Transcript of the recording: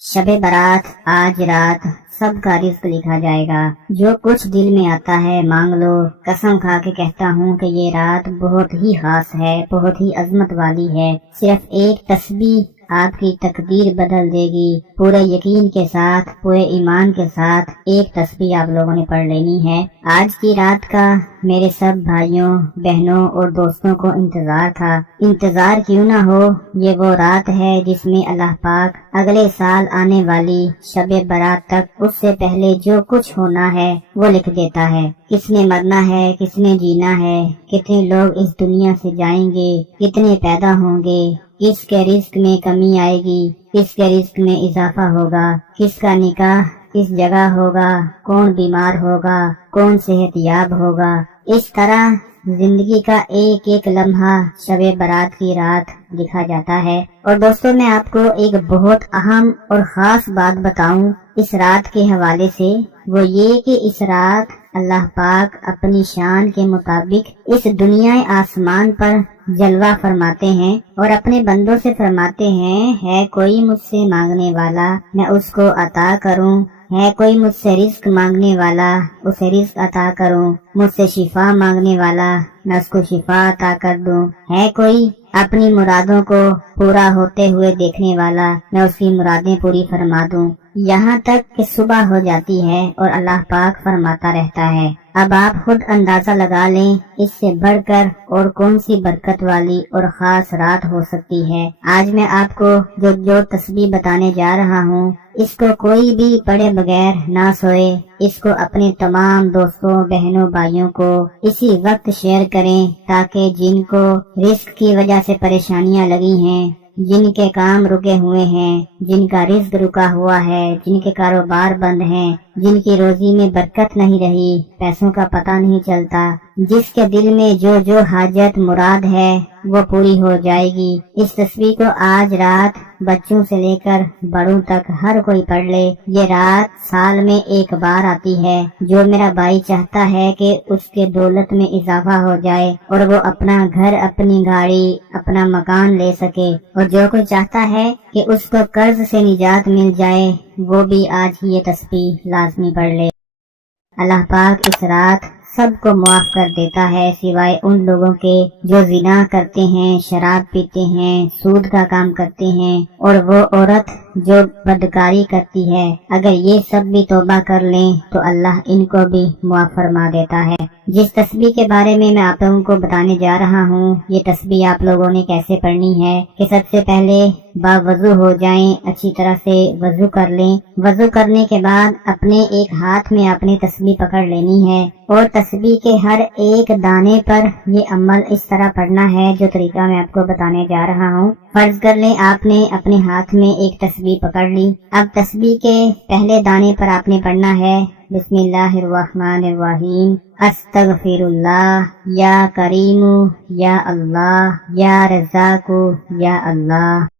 شب برات آج رات سب کا رزق لکھا جائے گا۔ جو کچھ دل میں آتا ہے مانگ لو۔ قسم کھا کے کہتا ہوں کہ یہ رات بہت ہی خاص ہے، بہت ہی عظمت والی ہے۔ صرف ایک تسبیح آپ کی تقدیر بدل دے گی۔ پورے یقین کے ساتھ، پورے ایمان کے ساتھ ایک تسبیح آپ لوگوں نے پڑھ لینی ہے۔ آج کی رات کا میرے سب بھائیوں، بہنوں اور دوستوں کو انتظار تھا۔ انتظار کیوں نہ ہو، یہ وہ رات ہے جس میں اللہ پاک اگلے سال آنے والی شب برات تک اس سے پہلے جو کچھ ہونا ہے وہ لکھ دیتا ہے۔ کس نے مرنا ہے، کس نے جینا ہے، کتنے لوگ اس دنیا سے جائیں گے، کتنے پیدا ہوں گے، کس کے رزق میں کمی آئے گی، کس کے رزق میں اضافہ ہوگا، کس کا نکاح کس جگہ ہوگا، کون بیمار ہوگا، کون صحت یاب ہوگا۔ اس طرح زندگی کا ایک ایک لمحہ شب برات کی رات لکھا جاتا ہے۔ اور دوستوں، میں آپ کو ایک بہت اہم اور خاص بات بتاؤں اس رات کے حوالے سے، وہ یہ کہ اس رات اللہ پاک اپنی شان کے مطابق اس دنیا آسمان پر جلوہ فرماتے ہیں اور اپنے بندوں سے فرماتے ہیں، ہے کوئی مجھ سے مانگنے والا میں اس کو عطا کروں، ہے کوئی مجھ سے رزق مانگنے والا اسے رزق عطا کروں، مجھ سے شفا مانگنے والا میں اس کو شفا عطا کر دوں، ہے کوئی اپنی مرادوں کو پورا ہوتے ہوئے دیکھنے والا میں اس کی مرادیں پوری فرما دوں۔ یہاں تک کہ صبح ہو جاتی ہے اور اللہ پاک فرماتا رہتا ہے۔ اب آپ خود اندازہ لگا لیں اس سے بڑھ کر اور کون سی برکت والی اور خاص رات ہو سکتی ہے۔ آج میں آپ کو جو تسبیح بتانے جا رہا ہوں، اس کو کوئی بھی پڑھے بغیر نہ سوئے۔ اس کو اپنے تمام دوستوں، بہنوں، بھائیوں کو اسی وقت شیئر کریں تاکہ جن کو رزق کی وجہ سے پریشانیاں لگی ہیں، جن کے کام رکے ہوئے ہیں، جن کا رزق رکا ہوا ہے، جن کے کاروبار بند ہیں، جن کی روزی میں برکت نہیں رہی، پیسوں کا پتہ نہیں چلتا، جس کے دل میں جو حاجت مراد ہے وہ پوری ہو جائے گی۔ اس تسبیح کو آج رات بچوں سے لے کر بڑوں تک ہر کوئی پڑھ لے۔ یہ رات سال میں ایک بار آتی ہے۔ جو میرا بھائی چاہتا ہے کہ اس کے دولت میں اضافہ ہو جائے اور وہ اپنا گھر، اپنی گاڑی، اپنا مکان لے سکے، اور جو کوئی چاہتا ہے کہ اس کو قرض سے نجات مل جائے، وہ بھی آج ہی یہ تسبیح لازمی پڑھ لے۔ اللہ پاک اس رات سب کو معاف کر دیتا ہے سوائے ان لوگوں کے جو زنا کرتے ہیں، شراب پیتے ہیں، سود کا کام کرتے ہیں، اور وہ عورت جو بدکاری کرتی ہے۔ اگر یہ سب بھی توبہ کر لیں تو اللہ ان کو بھی معاف فرما دیتا ہے۔ جس تسبیح کے بارے میں آپ لوگوں کو بتانے جا رہا ہوں، یہ تسبیح آپ لوگوں نے کیسے پڑھنی ہے کہ سب سے پہلے باوضو ہو جائیں، اچھی طرح سے وضو کر لیں۔ وضو کرنے کے بعد اپنے ایک ہاتھ میں اپنی تسبیح پکڑ لینی ہے اور تسبیح کے ہر ایک دانے پر یہ عمل اس طرح پڑھنا ہے جو طریقہ میں آپ کو بتانے جا رہا ہوں۔ فرض کر لیں آپ نے اپنے ہاتھ میں ایک تسبیح پکڑ لی۔ اب تسبیح کے پہلے دانے پر آپ نے پڑھنا ہے بسم اللہ الرحمن الرحیم، استغفر اللہ، یا کریم، یا اللہ، یا رزاق، یا اللہ۔